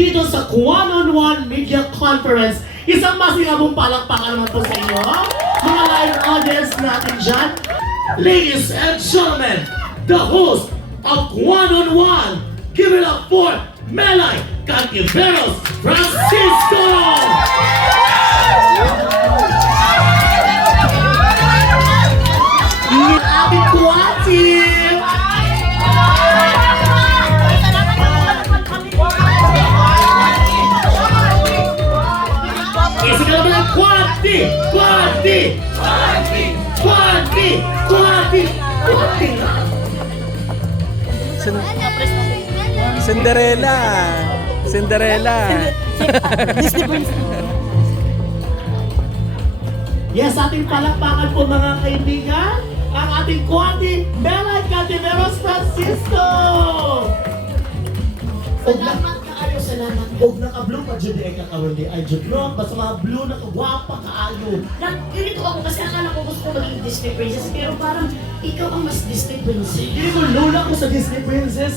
dito sa One-on-One Media Conference. Isang masigabong palakpakan naman po sa inyo, mga live audience natin dyan. Ladies and gentlemen, the host of One-on-One, give it up for Melay Cantiveros Francisco! Ating kuwati! Isa ka naman ang kuwati! Kuwati! Kuwati! Kuwati! Kuwati! Kuwati! Cinderella. Cinderella. Yes, ating palakpakan po mga kaibigan, ang ating kuwati, Melay Cantiveros Francisco! Salamat kaayo, salamat. Huwag naka-blue pa dyan ay kakawindi. Ay, dyan no, basta mga blue na kagwapa kaayo. Ganito ako kasi akala ko gusto ko maging Disney princess, pero parang ikaw ang mas Disney princess. Hindi mo lula ko sa Disney Princess.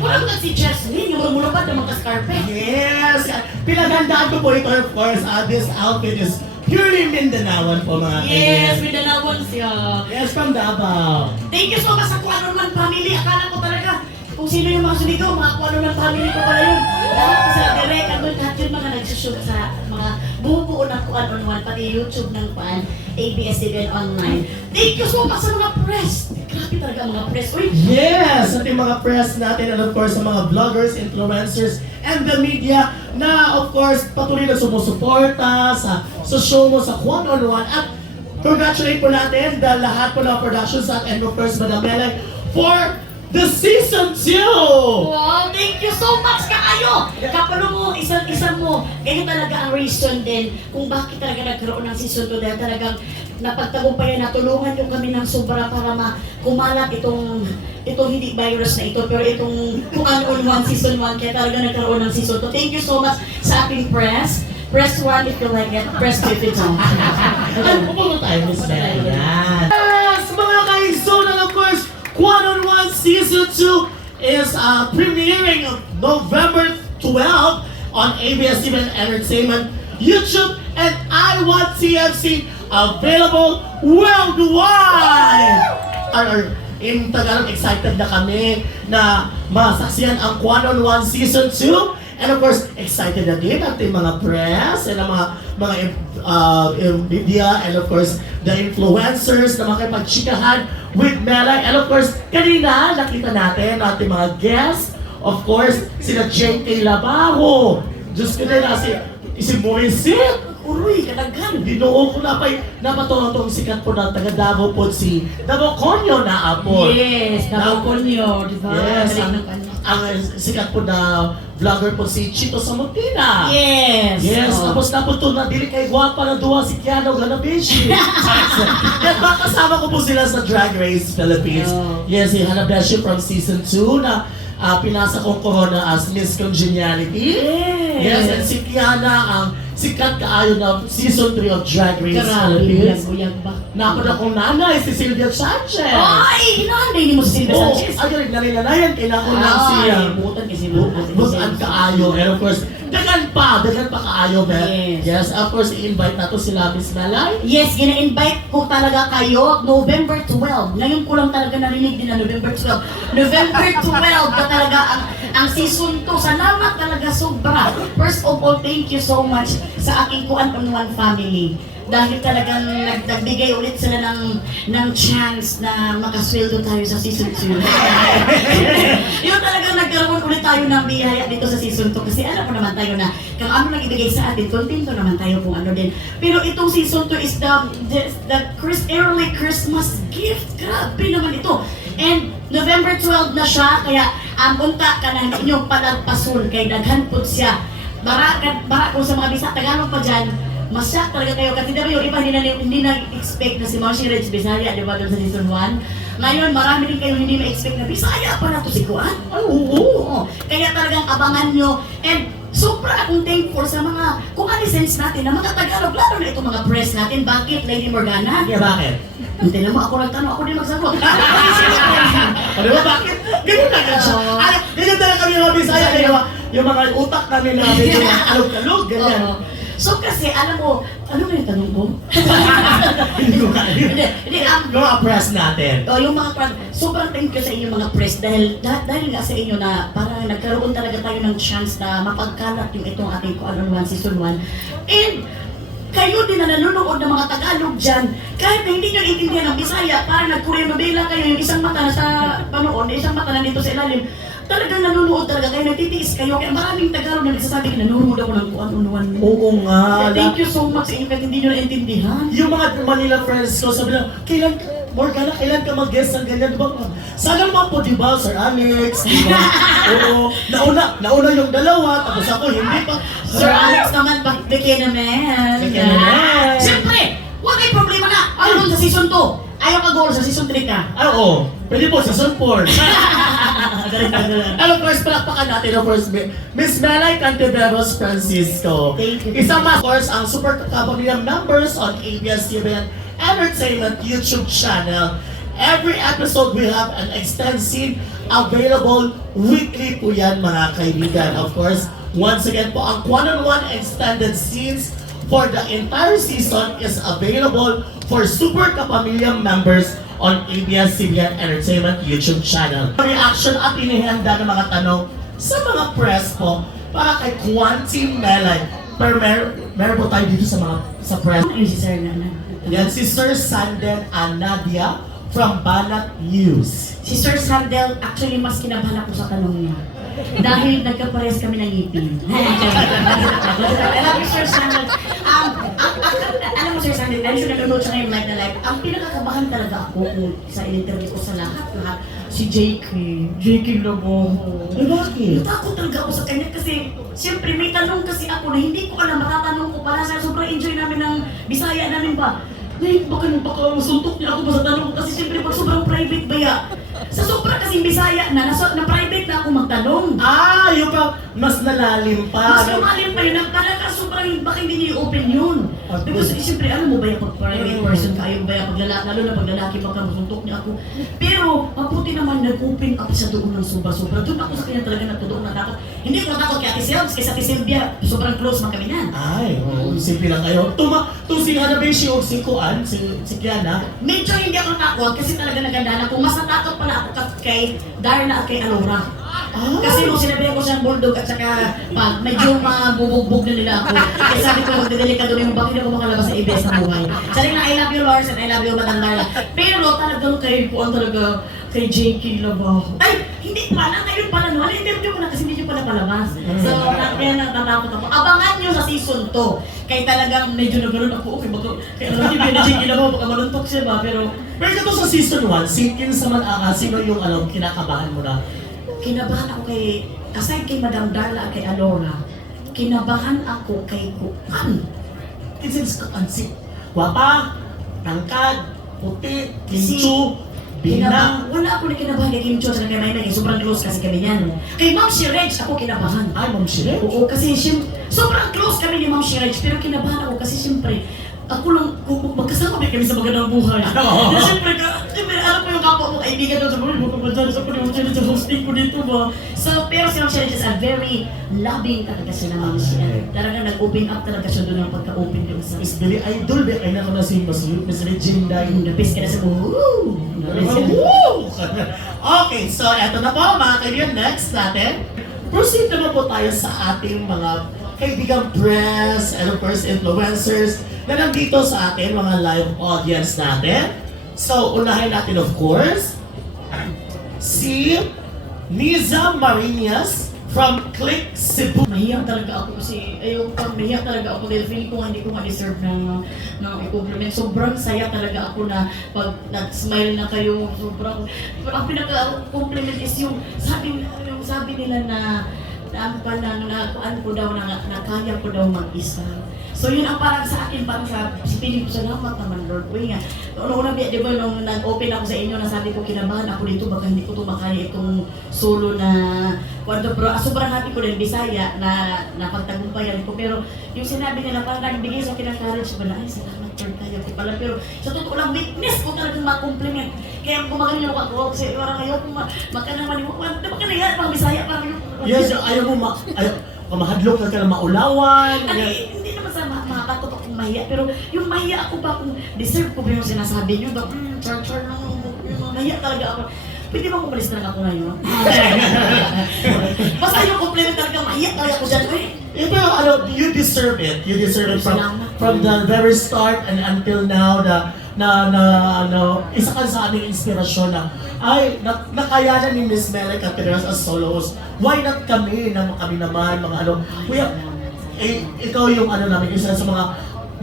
Wala ka si Jasmine, yung lumulupad ng mga scarpet. Yes! Pinagandaan ko po ito, of course, this outfit is purely Mindanaoan po mga Yes, kaibigan. Mindanao siya. Yes, from Davao. Thank you so much sa Kuanorman family. Akala ko talaga kung sino yung mga sumigaw, mga Kuanorman family ko pala yun. Lahat ko sila direct, andun lahat yun mga nagsushoot sa mga bubuo ng Kuanorman, pati YouTube ng Kuan, ABS-CBN Online. Thank you so much sa mga press. Grabe talaga ang mga press. Uy, Yes! Ating mga press natin and of course sa mga vloggers, influencers, and the media na of course patuloy na sumusuporta sa show mo sa One-on-One. At congratulate po natin the lahat po ng productions at and of course Madam Melay for the season 2! wow, thank you so much kaayo! Kapalo mo, isang mo, kayo talaga ang reason din kung bakit talaga nagkaroon ng season 2 dahil talagang napagtagumpayan na tulungan yung kami ng sobra para kumalat itong hindi virus na ito pero itong One-on-One season 1 kaya talaga nagkaroon ng season 2. Thank you so much sa ating press. Press 1 if you like it, press 2 if you don't. Ano po tayo, Miss Melay? Yan! Yes! Mga kaizoon and of course One-on-One Season 2 is premiering on November 12 on ABS-CBN Entertainment, YouTube, and I Want TFC, available worldwide! In Tagalog, excited na kami na masaksiyan ang One-on-One Season 2. And of course, excited na din ating mga press and ang mga media and of course, the influencers na makipagchikahan with Melay. And of course, kanina nakita natin ating mga guests. Of course, sina JK Labajo. Diyos ko na si Moisit. Uy, kadaghan! Ginoo ko na napatuwa itong sikat po na taga Davao po si Davao Conyo na apo. Yes, Davao Conyo, di ba? Yes, Galing ng kanya. ang sikat po na vlogger po si Chito Samutina. Yes! Yes, Oh. tapos na po ito na dili kay guwapa na duwa si Kiano Hanabeshi. At makasama ko po sila sa Drag Race Philippines. Oh. Yes, si Hanabeshi from season 2 na pinasa kong corona as Miss Congeniality. Yes, and si Kiana ang sikat kaayo na season 3 of Drag Race Grabe, Philippines. buyag ba? Napad akong nanay, si Sylvia Sanchez. Ay, hinahanday ni mo si Silvia Oh, Sanchez. ayun, nalinanayan, kailangan lang siya. Butan kasi butan. Busan kaayo. And of course, dagan pa kaayo, Beth. Yes. Yes, of course, i-invite na to sila, Miss Melay. Yes, gina-invite ko talaga kayo November 12. Ngayon ko lang talaga narinig din na November 12. November 12 na talaga ang season 2. Salamat talaga sobra. First of all, thank you so much sa aking One-on-One family. Dahil talagang nagbigay ulit sila ng chance na makasweldo tayo sa season 2. Yun talagang nagkaroon ulit tayo ng biyaya dito sa season 2 kasi alam mo naman tayo na kung ano nang ibigay sa atin, kontento naman tayo kung ano din. Pero itong season 2 is the early Christmas gift. Grabe naman ito. And November 12 na siya, kaya unta ka na inyong palagpasun kay daghan po siya. Bara kung sa mga bisa Tagalog pa dyan, masyak talaga kayo kasi diba yung iba hindi na-expect na si Marcy Reds Bisaya, di ba, doon sa season 1. Ngayon, marami din kayo hindi ma-expect na Bisaya pa na to si Kuan. Oo. Kaya talagang abangan nyo. And sobra akong thankful sa mga kung sense natin na mga Tagalog, lalo na itong mga press natin. Bakit, Lady Morgana? Yeah, bakit? Hindi naman ako nagtanong, ako din magsagot. Ano ba, bakit? Ganyan na ganyan siya. Ganyan talaga kami mga Bisaya. yung mga utak namin na medyo kalog-kalog, ganyan. Oo. So kasi, alam mo, ano nga yung tanong ko? Hindi ko kaya. Hindi, Yung mga press natin. yung mga sobrang thank you sa inyo mga press dahil nga sa inyo na parang nagkaroon talaga tayo ng chance na mapagkalat yung itong ating Kuan on 1 Season 1. And kayo din na nanonood ng mga Tagalog dyan, kahit na hindi nyo intindihan ng Bisaya, parang nag-Korean novela kayo, yung isang mata na sa panoon, isang mata na dito sa ilalim, talagang nanonood talaga kayo, nagtitiis kayo, kaya maraming Tagalog na nagsasabi, nanonood ako ng Kuan on 1. Oo nga. Thank you so much sa inyo kahit hindi nyo naintindihan. Yung mga Manila friends ko, sabi lang, Morgana, kailan ka mag-guest ng ganyan? Diba? Sana naman po, diba, Sir Alex? Diba? Oo. Nauna yung dalawa, tapos ako, hindi pa. Sir Alex naman, bigyan naman. Bigyan naman. Siyempre, huwag may problema na. Ayaw sa season 2. Ayaw ka-goal sa season 3 ka. Oo. Pwede po, season 4. Alam, first, palakpakan natin, of course, Miss Melay Cantiveros Francisco. Thank you. Isang of course, ang super kapamilyang members on ABS-CBN Entertainment YouTube channel. Every episode we have an extensive available weekly po yan mga kaibigan. Of course, once again po, ang Kuan on 1 extended scenes for the entire season is available for super kapamilyang members on ABS-CBN Entertainment YouTube channel. Reaction at inihanda ng mga tanong sa mga press po para kay Kuan Team Melay. Pero meron po tayo dito sa press. Ano yung si Sir Nana? Yan, si Sir Sandel Anadia from Banat News. Si Sir Sandel, actually mas kinabahan ako sa tanong niya. Dahil nagkapares kami ng ngipin. I love you, Sir Sandel. Alam mo, Sir Sandel, dahil siya nanonood siya ngayon live na live, ang pinakakabahan talaga ako sa in-interview ko sa lahat, si JK Lobo. Eh, bakit? Natakot talaga ako sa kanya kasi siyempre may tanong kasi ako na hindi ko alam, matatanong ko pala sa sobrang enjoy namin ng Bisaya namin ba. Ngayon, baka masuntok niya ako ba sa tanong ko kasi siyempre pag sobrang private ba ya? Sa sobrang kasing Bisaya na private na ako magtanong. Ah, yung pa, mas nalalim pa. Mas lumalim pa yun, talaga sobrang baka hindi niyo open yun. Because siyempre, alam mo ba yung pag private person ka, yung ba yung lalo na pag lalaki baka masuntok niya ako. Pero, mabuti naman nag-open up sa doon ng sobra-sobra. Doon ako sa kanya talaga natudoon na takot. Hindi ko natakot kay Ate Silvs, kasi Ate Silvia, sobrang close man kami yan. Ay, simple lang kayo. Si Hanabeshi o si Kuan, si Kiana. Medyo hindi ako natakot kasi talaga naganda ako. Mas natakot pala ako kay Darna at kay Alora. Kasi nung sinabi ko siyang bulldog at saka pag medyo mabubugbog na nila ako. Kaya sabi ko, magdedelikado na yung bakit ako makalabas sa ABS na buhay. Sabi na, I love you Lars and I love you Madam Darla. Pero talagang kay Puan talaga, kay JK Labajo. Ay, hindi pala, ngayon pala no. Interview ko na kasi hindi nyo pala palabas. So, kaya natatakot ako. Abangan nyo sa season 2. Kaya talagang medyo naganoon ako, okay, baka, kaya alam niyo, JK Labajo, baka maluntok siya ba, pero Pero ito sa season 1, sino yung kinakabahan mo na? kinabahan ako kay, aside kay Madam Darla at kay Alora, kinabahan ako kay Kuan. Si Wapa, Tangkad, Puti, Kinchu, Binang. Wala ako na kinabahan kay Kim Cho sa kay Maymay, sobrang close kasi kami yan. Kay Ma'am Shirej, ako kinabahan. Ay, Ma'am Shirek? Oo, kasi sobrang close kami ni Ma'am Shirej, pero kinabahan ako kasi siyempre, ako lang, magkasama kami sa magandang buhay. Siyempre, alam ko yung kapwa mo, kaibigan doon sa buhay mo, kumadyan sa kundi mo sa hosting ko dito ba. So, pero si Ma'am Shirej is a very loving talaga siya na Ma'am Shirej. Talagang nag-open up talaga siya doon ng pagka-open doon sa Miss Billy Idol, ay na ko na si Miss Regina. yung napis ka na sa woo! Okay, so eto na po mga kaibigan, next natin. Proceed naman po tayo sa ating mga kaibigang press and of course influencers na nandito sa ating mga live audience natin. So, unahin natin of course si Niza Marinas from Click Cebu. Mahiyak talaga ako kasi mahiyak talaga ako dahil feeling ko hindi ko ma-deserve ng i-compliment. Sobrang saya talaga ako na pag nag-smile na kayo, sobrang ang pinaka-compliment is yung sabi nila na kuan ko daw na kaya ko daw mag-isa. So yun ang parang sa akin, parang sa piling ko, salamat naman Lord. Uy nga, una di ba nung nag-open ako sa inyo, nasabi ko kinabahan ako dito, baka hindi ko ito makaya itong solo na kwarto. Pero sobrang happy ko din, Bisaya, na napagtagumpayan ko. Pero yung sinabi nila, parang nagbigay sa kinaka-courage ko na, ay salamat Lord tayo ko pala. Pero sa totoo lang, weakness ko talagang ma-compliment. Kaya gumagano ako kasi parang ayaw ko magkanaman yung, diba ka na yan, mga Bisaya, parang yung Yes, ayaw mo mahadlok ka ng maulawan. Ano, hindi naman sa makakatot akong mahiya, pero yung mahiya ako ba kung deserve ko ba yung sinasabi niyo, ba, char-char lang ako, mahiya talaga ako. Pwede ba kumalis talaga ako ngayon? Basta yung compliment talaga, mahiya talaga ako dyan. Pero you deserve it. You deserve it Salamat. from the very start and until now isa ka sa aming inspirasyon na nakayanan ni Miss Melek at Pedras as solo host. Why not kami naman mga ikaw yung namin isa sa mga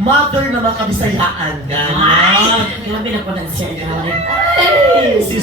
mother na mga kabisayaan. Ganyan. Grabe na po na siya. Si